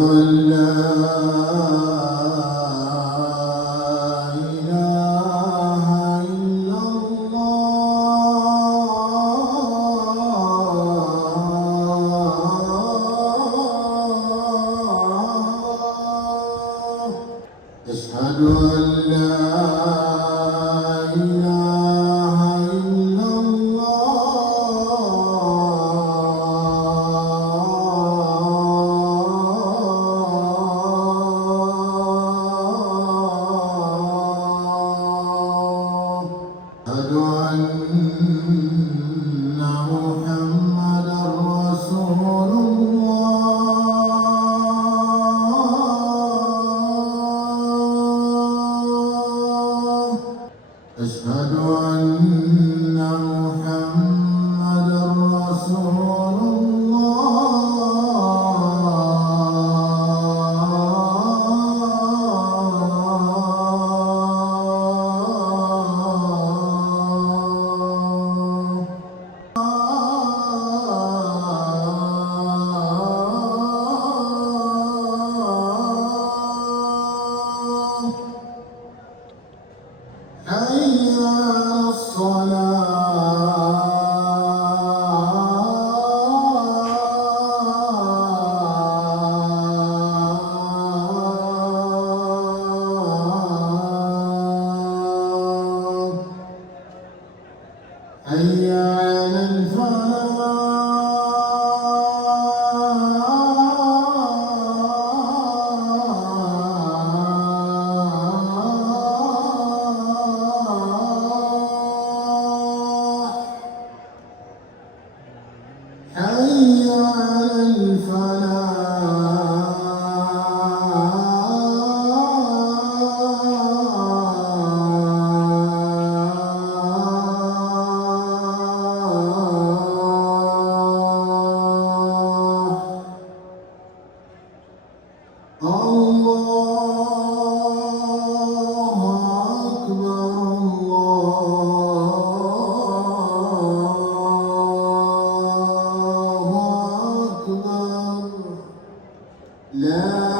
أن لا إله إلا الله. أشهد أن لا إله إلا الله. أشهد أن محمدا رسول الله. أشهد أن محمدا رسول الله. حي على الصلاة. حي على الفلاح. حي على الفلاح. الله أكبر، الله أكبر. لا